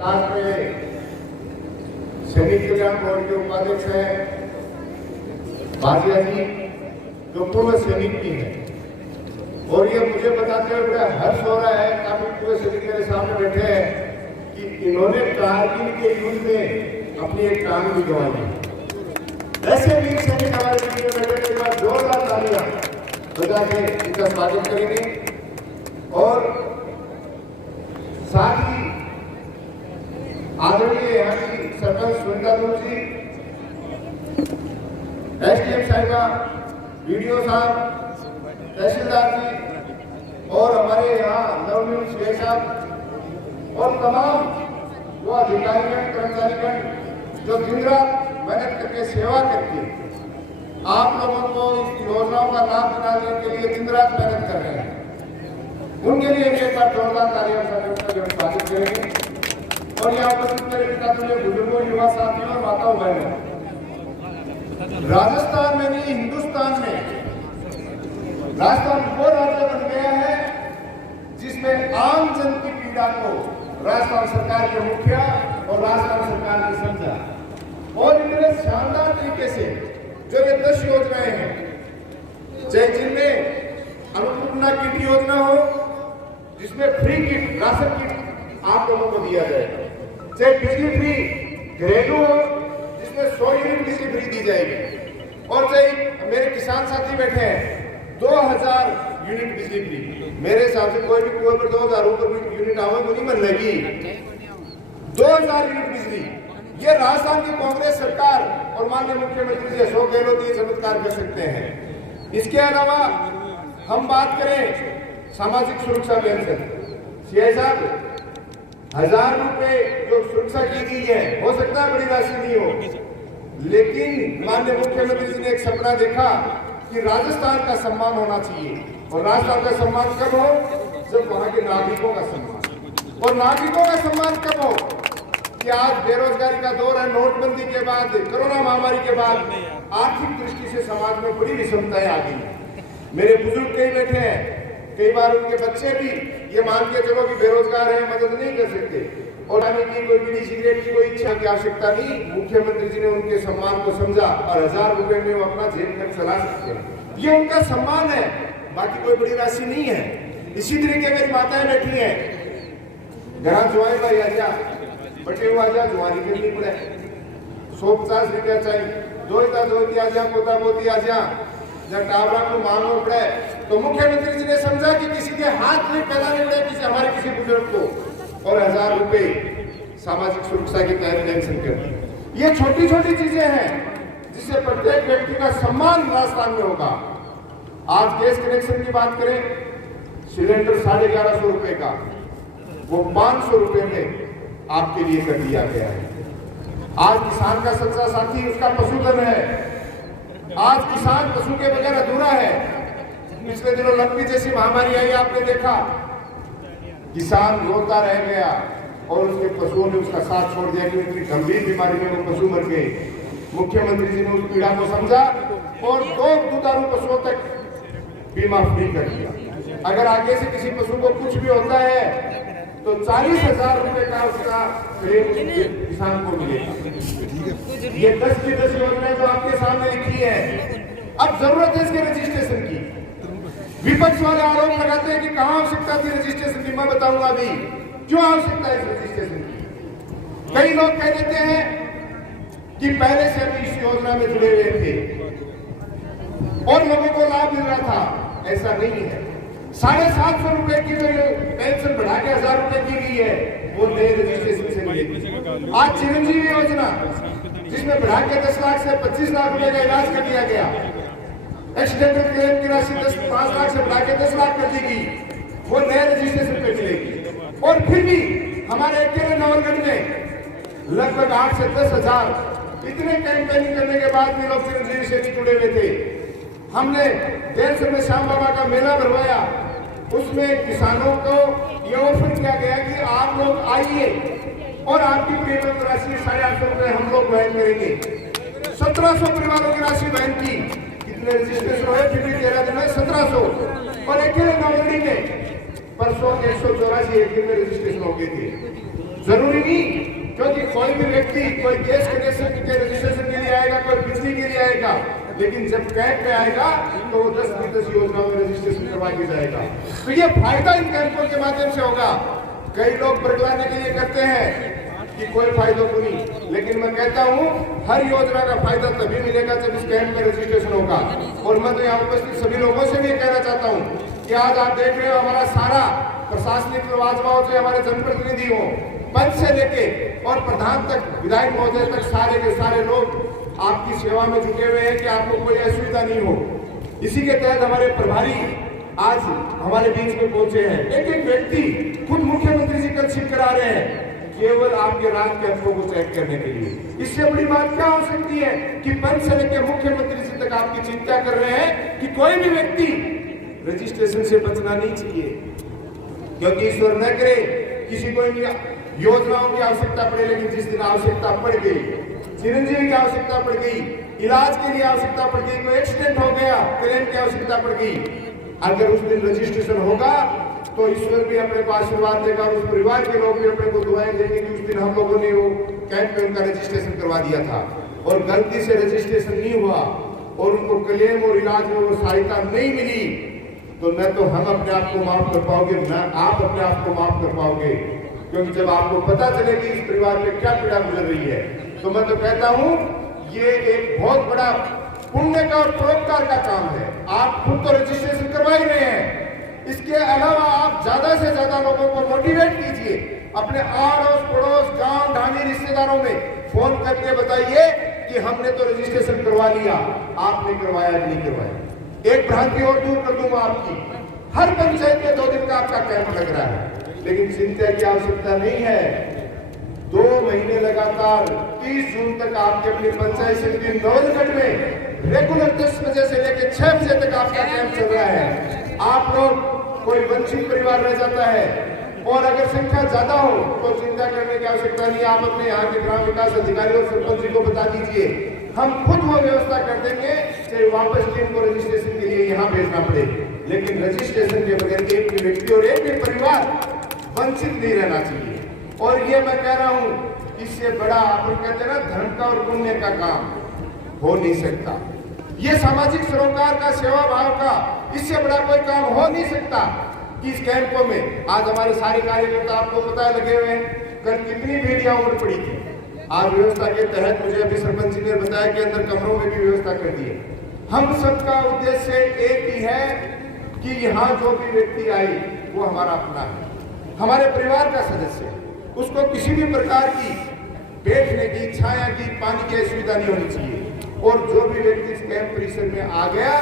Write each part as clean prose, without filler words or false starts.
Last में सैनिक कल्याण board के उपाध्यक्ष हैं भाटिया जी, जो पूर्व सैनिक भी है, और ये मुझे बताते हुए बड़ा हर्ष हो रहा है, काफी पूर्व सैनिक मेरे सामने बैठे हैं कि इन्होंने कारगिल के युद्ध में अपनी एक टांग भी गंवाई। ऐसे वीर सैनिक हमारे बीच में बैठे के बाद जोरदार तालियां बजा के इनका स्वागत करेंगे। और साथ ही आदरणीय यहाँ की सरपंच सुनीता जी, एसडीएम साहिबा, वीडियो साहब, तहसीलदार जी और हमारे यहाँ नवनियुक्त सीए साहब और तमाम वो अधिकारीगण कर्मचारीगण जो दिन रात मेहनत करके सेवा करके आप लोगों को इस योजनाओं का लाभ दिलाने के लिए दिन रात मेहनत कर रहे हैं, उनके लिए एक बार जोरदार तालियां स्वागत करेंगे। और यहाँ उपस्थित मेरे पिता तुल्य बुजुर्गों, युवा साथियों और माताओं बहनों, राजस्थान में नहीं हिंदुस्तान में राजस्थान वो राज्य बन गया है जिसमें आम जन की पीड़ा को राजस्थान सरकार के मुखिया और राजस्थान सरकार ने समझा और इतने शानदार तरीके से जो ये 10 योजनाएं हैं, चाहे जिनमें अन्नपूर्णा किट योजना हो जिसमें फ्री किट राशन किट आप लोगों को दिया जाएगा, चाहे बिजली फ्री घरेलू हो जिसमें 100 यूनिट बिजली फ्री दी जाएगी, और चाहे मेरे किसान साथी बैठे हैं 2000 यूनिट बिजली फ्री। मेरे हिसाब से कोई भी कुएं पर 2000 ऊपर यूनिट आवे तो नहीं मन लगी। 2000 यूनिट बिजली, ये राजस्थान की कांग्रेस सरकार और माननीय मुख्यमंत्री जी अशोक गहलोत ये चमत्कार कर सकते हैं। इसके अलावा हम बात करें सामाजिक सुरक्षा पेंशन, सीए साहब 1000 रुपए जो सुरक्षा की गई है, हो सकता है बड़ी राशि नहीं हो, लेकिन माननीय मुख्यमंत्री जी ने एक सपना देखा कि राजस्थान का सम्मान होना चाहिए। और राजस्थान का सम्मान कब हो? जब वहां के नागरिकों का सम्मान। और नागरिकों का सम्मान कब हो? कि आज बेरोजगारी का दौर है, नोटबंदी के बाद, कोरोना महामारी के बाद आर्थिक दृष्टि से समाज में बड़ी विषमताएं आ गई हैं। मेरे बुजुर्ग कई बैठे हैं, कई बार उनके बच्चे भी ये मान के चलो कि बेरोजगार है, मदद नहीं कर सकते, और आने की कोई बीड़ी सिगरेट की कोई इच्छा की आवश्यकता नहीं। मुख्यमंत्री जी ने उनके सम्मान को समझा और 1000 रुपए में वो अपना जेब खर्च चला सकते हैं। ये उनका सम्मान है, बाकी कोई बड़ी राशि नहीं है। इसी तरीके मेरी माताएं बैठी हैं, घर जुआई भाई आजा बटे हुआ आजा जुआरी करनी पड़े, 150 रुपया चाहिए, दोती आजा पोता पोती आजा, जब टावरा को मांगना पड़े तो मुख्यमंत्री जी ने समझा कि किसी के हाथ में फैलाने पड़े किसी हमारे किसी बुजुर्ग को, और 1000 रुपए सामाजिक सुरक्षा के तहत पेंशन कर दी। ये छोटी छोटी चीजें हैं जिससे प्रत्येक व्यक्ति का सम्मान राजस्थान में होगा। आज गैस कनेक्शन की बात करें, सिलेंडर 1150 रुपए का वो 500 रुपए में आपके लिए कर दिया गया है। आज किसान का सच्चा साथी उसका पशुधन है। आज किसान पशु के बगैर अधूरा है। पिछले दिनों लंबी जैसी महामारी आई, आपने देखा किसान रोता रह गया और उसके पशुओं ने उसका साथ छोड़ दिया कि उनकी गंभीर बीमारी में वो पशु मर गए। मुख्यमंत्री जी ने उस पीड़ा को समझा और 2 दुधारू पशुओं तक बीमा फ्री कर दिया। अगर आगे से किसी पशु को कुछ भी होता है तो 40,000 रुपए का उसका क्लेम किसान को मिलेगा। ये 10 की 10 योजनाएं जो आपके सामने लिखी है, अब जरूरत है इसके रजिस्ट्रेशन की। विपक्ष वाले आरोप लगाते हैं कि कहां आवश्यकता थी रजिस्ट्रेशन की, मैं बताऊंगा अभी क्यों आवश्यकता है इस रजिस्ट्रेशन की। कई लोग कह देते हैं कि पहले से भी इस योजना में जुड़े हुए थे और लोगों को लाभ मिल रहा था, ऐसा नहीं है। 750 रुपए की जो पेंशन बढ़ा के 1000 रुपए की गई है वो नए रजिस्ट्रेशन से मिलेगी। आज चिरंजीवी योजना जिसमें बढ़ा के 10 लाख से 25 लाख रुपए का इलाज कर दिया गया, एक्सीडेंटल क्लेम की राशि 5 लाख से बढ़ा के 10 लाख कर दी गई, वो नए रजिस्ट्रेशन पे मिलेगी। और फिर भी हमारे अकेले नवलगढ़ में लगभग 8 से 10 हजार इतने कैंपेनिंग करने के बाद भी लोग चिरंजीवी से नहीं जुड़े हुए थे। हमने देर में श्याम बाबा का मेला भरवाया, उसमें किसानों को ये ऑफर किया गया कि आप लोग आइए और आपकी प्रीमियम राशि 850 रुपए हम लोग वहन करेंगे। 1700 परिवारों की राशि वहन की। कितने रजिस्ट्रेशन हुए? 13 दिन में 1700। और अकेले नवलगढ़ में परसों 184 एक दिन में रजिस्ट्रेशन हो गए थे। जरूरी नहीं व्यक्ति कोई गैस कनेक्शन के रजिस्ट्रेशन के लिए आएगा, कोई बिजली के लिए आएगा, लेकिन जब कैंप में आएगा तो 10 योजनाओं में रजिस्ट्रेशन करवा के जाएगा। तो ये फायदा इन कैंपों के माध्यम से होगा। कई लोग बरगलाने के लिए करते हैं कि कोई फायदा को नहीं, लेकिन मैं कहता हूं हर योजना का फायदा तभी मिलेगा जब इस कैंप में रजिस्ट्रेशन होगा। और मैं तो यहाँ उपस्थित सभी लोगों से भी कहना चाहता हूं कि आज आप देख रहे हो हमारा सारा प्रशासनिक लवाजमाओं से हमारे जनप्रतिनिधि हो, पंच से लेके और प्रधान तक, विधायक महोदय तक, सारे के सारे लोग आपकी सेवा में जुटे हुए हैं कि आपको कोई असुविधा नहीं हो। इसी के तहत हमारे प्रभारी आज हमारे बीच में पहुंचे हैं। एक एक व्यक्ति खुद मुख्यमंत्री जी कल छिप करा रहे हैं केवल आपके राज कैंपों को चेक करने के लिए। इससे बड़ी बात क्या हो सकती है कि पंच से लेकर मुख्यमंत्री जी तक आपकी चिंता कर रहे हैं कि कोई भी व्यक्ति रजिस्ट्रेशन से बचना नहीं चाहिए, क्योंकि ईश्वर न करे किसी को योजनाओं की आवश्यकता पड़े, लेकिन जिस दिन आवश्यकता पड़ गई, चिरंजीवी की आवश्यकता पड़ गई, इलाज के लिए आवश्यकता पड़ गई, कोई एक्सीडेंट हो गया, क्लेम की आवश्यकता पड़ गई, अगर उस दिन रजिस्ट्रेशन होगा तो ईश्वर भी अपने को आशीर्वाद देगा और उस परिवार के लोग भी अपने को दुआएं देंगे कि उस दिन हम लोगों ने वो कैंप में उनका रजिस्ट्रेशन करवा दिया था और गलती से रजिस्ट्रेशन नहीं हुआ और उनको क्लेम और इलाज में वो सहायता नहीं मिली, तो न तो हम अपने आप को माफ कर पाओगे, न आप अपने आप को माफ कर पाओगे। क्योंकि जब आपको पता चलेगी इस परिवार पे क्या पीड़ा गुजर रही है, तो मैं तो कहता हूं ये एक बहुत बड़ा पुण्य का और परोपकार का काम है। आप खुद तो रजिस्ट्रेशन करवा ही रहे हैं, इसके अलावा आप ज्यादा से ज्यादा लोगों को मोटिवेट कीजिए, अपने आड़ोस पड़ोस गांव ढाणी रिश्तेदारों में फोन करके बताइए कि हमने तो रजिस्ट्रेशन करवा लिया, आपने करवाया कि नहीं करवाया। एक भ्रांति और दूर कर दूंगा आपकी, हर पंचायत में 2 दिन का आपका कैंप लग रहा है, लेकिन चिंता की आवश्यकता नहीं है। 2 महीने लगातार 30 जून तक आपके अपनी पंचायत समिति नवलगढ़ में रेगुलर 10 बजे से लेकर 6 बजे तक आपका कैंप चल रहा है। आप लोग कोई वंचित परिवार रह जाता है और अगर संख्या ज्यादा हो तो चिंता करने की आवश्यकता नहीं। आप अपने यहाँ के ग्राम विकास अधिकारी और सरपंच जी को बता दीजिए, हम खुद वो व्यवस्था कर देंगे, चाहे वापस टीम को रजिस्ट्रेशन के लिए यहाँ भेजना पड़े, लेकिन रजिस्ट्रेशन के बगैर एक भी व्यक्ति और एक भी परिवार वंचित नहीं रहना चाहिए। और ये मैं कह रहा हूँ इससे बड़ा आप कहते हैं ना धर्म का और पुण्य का काम हो नहीं सकता। ये सामाजिक सरोकार का, सेवा भाव का, इससे बड़ा कोई काम हो नहीं सकता। इस कैंपों में आज हमारे सारे कार्यकर्ता आपको पता है लगे हुए हैं, कल कितनी भीड़ियां उमड़ पड़ी थी। आज व्यवस्था के तहत मुझे अभी सरपंच जी ने बताया कि अंदर कमरों में भी व्यवस्था कर दी है। हम सबका उद्देश्य एक ही है कि यहाँ जो भी व्यक्ति आई वो हमारा अपना है, हमारे परिवार का सदस्य है, उसको किसी भी प्रकार की बैठने की, छाया की, पानी की असुविधा नहीं होनी चाहिए। और जो भी व्यक्ति इस कैंप परिसर में आ गया,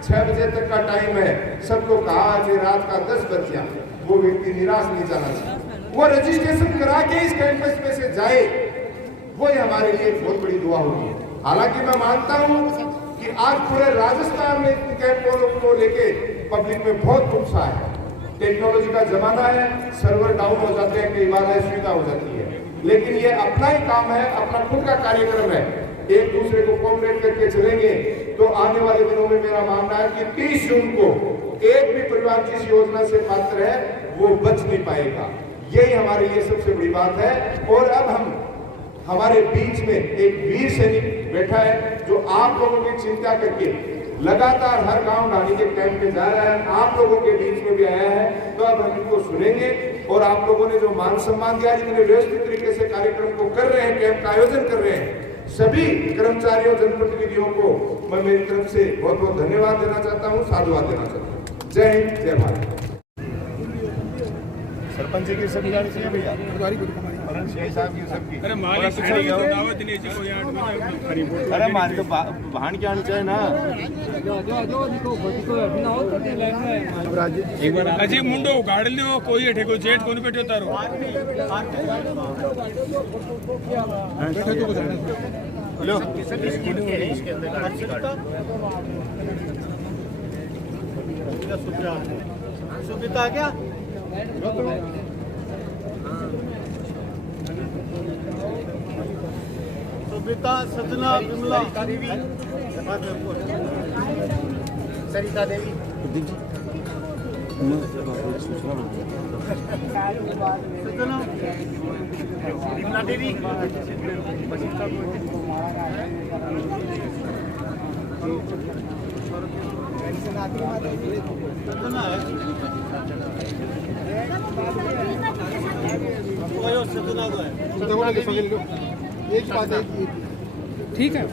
6 बजे तक का टाइम है, सबको कहा आज रात का 10 बज गया, वो व्यक्ति निराश नहीं जाना चाहिए, वो रजिस्ट्रेशन करा के इस कैंपस में से जाए, वो हमारे लिए बहुत बड़ी दुआ होगी। हालांकि मैं मानता हूँ कि आज पूरे राजस्थान में इन कैंपों को लेके पब्लिक में बहुत उत्साह है। टेक्नोलॉजी का जमाना है, सर्वर डाउन हो जाते हैं, कई बार असुविधा हो जाती है, लेकिन ये अपना ही काम है, अपना खुद का कार्यक्रम है। एक दूसरे को कोऑपरेट करके चलेंगे तो आने वाले दिनों में मेरा मानना है कि 30 जून को एक भी परिवार जिस योजना से पात्र है वो बच नहीं पाएगा। यही हमारे लिए सबसे बड़ी बात है। और अब हमारे बीच में एक वीर सैनिक बैठा है जो आप लोगों की चिंता करके लगातार हर गांव ढाणी के कैंप में जा रहा है, आप लोगों के बीच में भी आया है। तो अब हम इनको सुनेंगे और आप लोगों ने जो मान सम्मान दिया, जितने व्यवस्थित तरीके से कार्यक्रम को कर रहे हैं, कैंप का आयोजन कर रहे हैं, सभी कर्मचारियों, जनप्रतिनिधियों को मैं मेरी तरफ से बहुत बहुत धन्यवाद देना चाहता हूँ, साधुवाद देना चाहता हूँ। जय हिंद, जय भारत। सरपंच जी की सभी गाड़ी चाहिए भैया, साहब की सबकी। अरे मारी दावत नहीं जी कोई अरे मारी तो भाण क्या आनी चाहिए ना। एक बार अजी मुंडो उगाड़ लियो, कोई अठे को जेठ कोनी बैठो तारो लो सुविधा क्या सुबिता, सजना, विमला, सरिता देवी, ठीक है,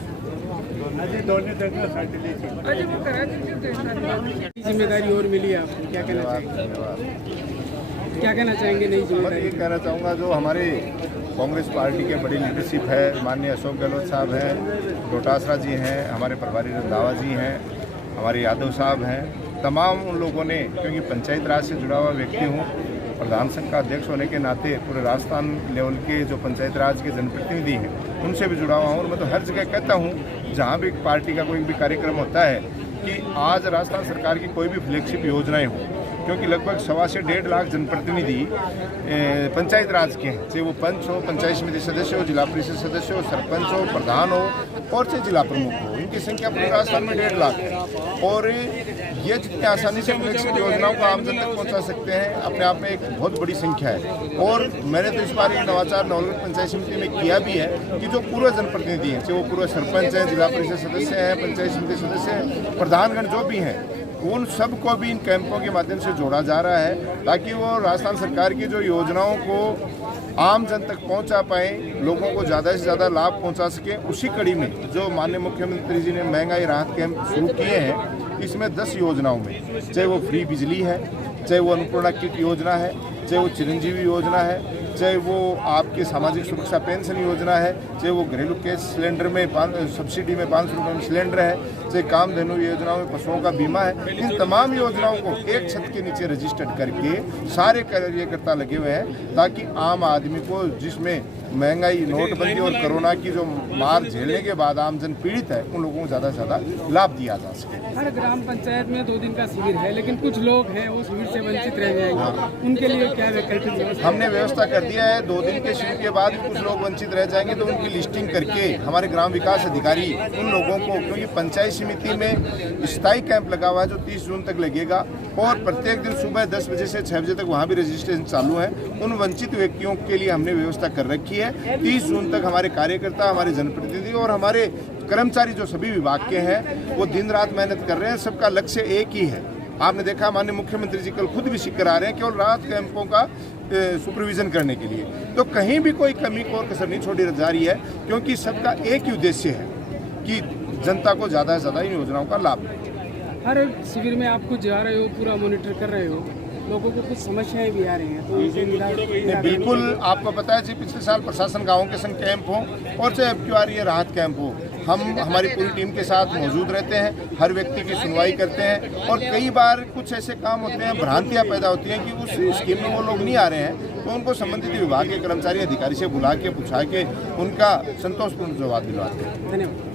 जिम्मेदारी और मिली है आपको, क्या कहना चाहेंगे? क्या कहना चाहेंगे नई मैं जिम्मेदारी? ये कहना चाहूँगा, जो हमारे कांग्रेस पार्टी के बड़ी लीडरशिप है, माननीय अशोक गहलोत साहब हैं, डोटासरा जी हैं, हमारे प्रभारी रंधावा जी हैं, हमारे यादव साहब हैं, तमाम उन लोगों ने, क्योंकि पंचायत राज से जुड़ा हुआ व्यक्ति हूँ, प्रधान संघ का अध्यक्ष होने के नाते पूरे राजस्थान लेवल के जो पंचायत राज के जनप्रतिनिधि हैं उनसे भी जुड़ा हुआ हूँ। और मैं तो हर जगह कहता हूँ, जहाँ भी पार्टी का कोई भी कार्यक्रम होता है, कि आज राजस्थान सरकार की कोई भी फ्लैगशिप योजनाएं हों, क्योंकि लगभग 1.25 से 1.5 लाख जनप्रतिनिधि पंचायत राज के हैं, चाहे वो पंच हो, पंचायत समिति सदस्य हो, जिला परिषद सदस्य हो, सरपंच हो, प्रधान हो और चाहे जिला प्रमुख हो। इनकी संख्या पूरे राजस्थान में 1.5 लाख है। और ये जितनी आसानी से फ्लैगशिप योजनाओं को आम जन तक पहुंचा सकते हैं, अपने आप में एक बहुत बड़ी संख्या है। और मैंने तो इस बार एक नवाचार नवलगढ़ पंचायत समिति में किया भी है कि जो पूर्व जनप्रतिनिधि हैं, चाहे वो पूर्व सरपंच हैं, जिला परिषद सदस्य हैं, पंचायत समिति सदस्य हैं, प्रधानगण जो भी हैं, उन सबको भी इन कैंपों के माध्यम से जोड़ा जा रहा है, ताकि वो राजस्थान सरकार की जो योजनाओं को आम जन तक पहुंचा पाए, लोगों को ज़्यादा से ज़्यादा लाभ पहुंचा सके। उसी कड़ी में जो माननीय मुख्यमंत्री जी ने महंगाई राहत कैंप शुरू किए हैं, इसमें 10 योजनाओं में, चाहे वो फ्री बिजली है, चाहे वो अन्नपूर्णा किट योजना है, चाहे वो चिरंजीवी योजना है, चाहे वो आपके सामाजिक सुरक्षा पेंशन योजना है, चाहे वो घरेलू गैस सिलेंडर में सब्सिडी में 500 रुपये में सिलेंडर है, चाहे कामधेनु योजनाओं में पशुओं का बीमा है। इन तमाम योजनाओं को एक छत के नीचे रजिस्टर्ड करके सारे कार्यकर्ता लगे हुए हैं, ताकि आम आदमी को, जिसमें महंगाई, नोटबंदी और कोरोना की जो मार झेलने के बाद आम जन पीड़ित है, उन लोगों को ज़्यादा से ज़्यादा लाभ दिया जा सके। हर ग्राम पंचायत में 2 दिन का शिविर है, लेकिन कुछ लोग हैं वो शिविर से वंचित रह जाएंगे, उनके लिए क्या वैकल्पिक व्यवस्था? हमने व्यवस्था कर दिया है। 2 दिन के शिविर के बाद कुछ लोग वंचित रह जाएंगे, तो उनकी लिस्टिंग करके हमारे ग्राम विकास अधिकारी उन लोगों को, क्योंकि पंचायत समिति में स्थायी कैंप लगा हुआ है जो 30 जून तक लगेगा, और प्रत्येक दिन सुबह 10 बजे से 6 बजे तक वहाँ भी रजिस्ट्रेशन चालू है। उन वंचित व्यक्तियों के लिए हमने व्यवस्था कर रखी है। 30 जून तक हमारे कार्यकर्ता, हमारे जनप्रतिनिधि और हमारे कर्मचारी जो सभी विभाग के हैं, वो दिन रात मेहनत कर रहे हैं। सबका लक्ष्य एक ही है। आपने देखा, माननीय मुख्यमंत्री जी कल खुद भी सिक्कर आ रहे हैं केवल राहत कैंपों का सुपरविजन करने के लिए। तो कहीं भी कोई कमी को और कसर नहीं छोड़ी जा रही है, क्योंकि सबका एक ही उद्देश्य है कि जनता को ज़्यादा से ज़्यादा इन योजनाओं का लाभ मिले। हर शिविर में आप कुछ जा रहे हो, पूरा मॉनिटर कर रहे हो, लोगों को कुछ समस्याएं भी आ रही हैं, तो इसे नहीं, बिल्कुल आपको पता है जी, पिछले साल प्रशासन गाँव के संग कैंप हो और चाहे अब की बार ये राहत कैंप हो, हम हमारी पूरी टीम के साथ मौजूद रहते हैं, हर व्यक्ति की सुनवाई करते हैं। और कई बार कुछ ऐसे काम होते हैं, भ्रांतियां पैदा होती हैं कि उस स्कीम में वो लोग नहीं आ रहे हैं, तो उनको संबंधित विभाग के कर्मचारी अधिकारी से बुला के पूछा के उनका संतोषपूर्ण जवाब दिलवाते हैं। धन्यवाद।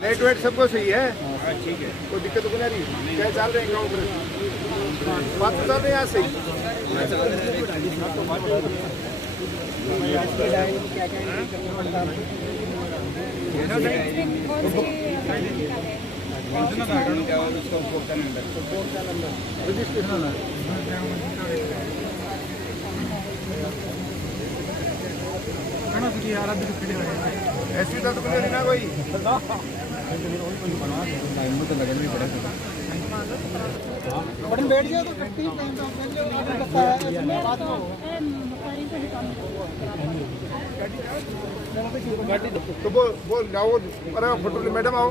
लाइट वेट सबको सही है? ठीक है, कोई दिक्कत तो नहीं आ रही? क्या चल रहे हैं गाँव में? बात तो चल रही है यहाँ सही। ऐसी तो नहीं ना कोई। बटन बैठ गया तो बोल जाओ, अरे फोटो मैडम आओ,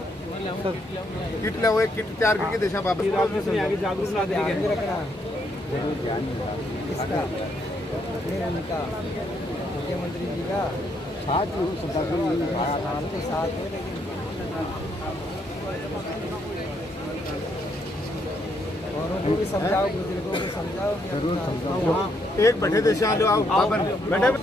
किट ले, एक किट तैयार करके देशा वापस जागरूक ला देंगे। मुख्यमंत्री जी का साथ के साथ है, लेकिन औरों को भी समझाओ, बुजुर्गों को समझाओ, जरूर समझाओ। एक बैठे देशा आओ, मैडम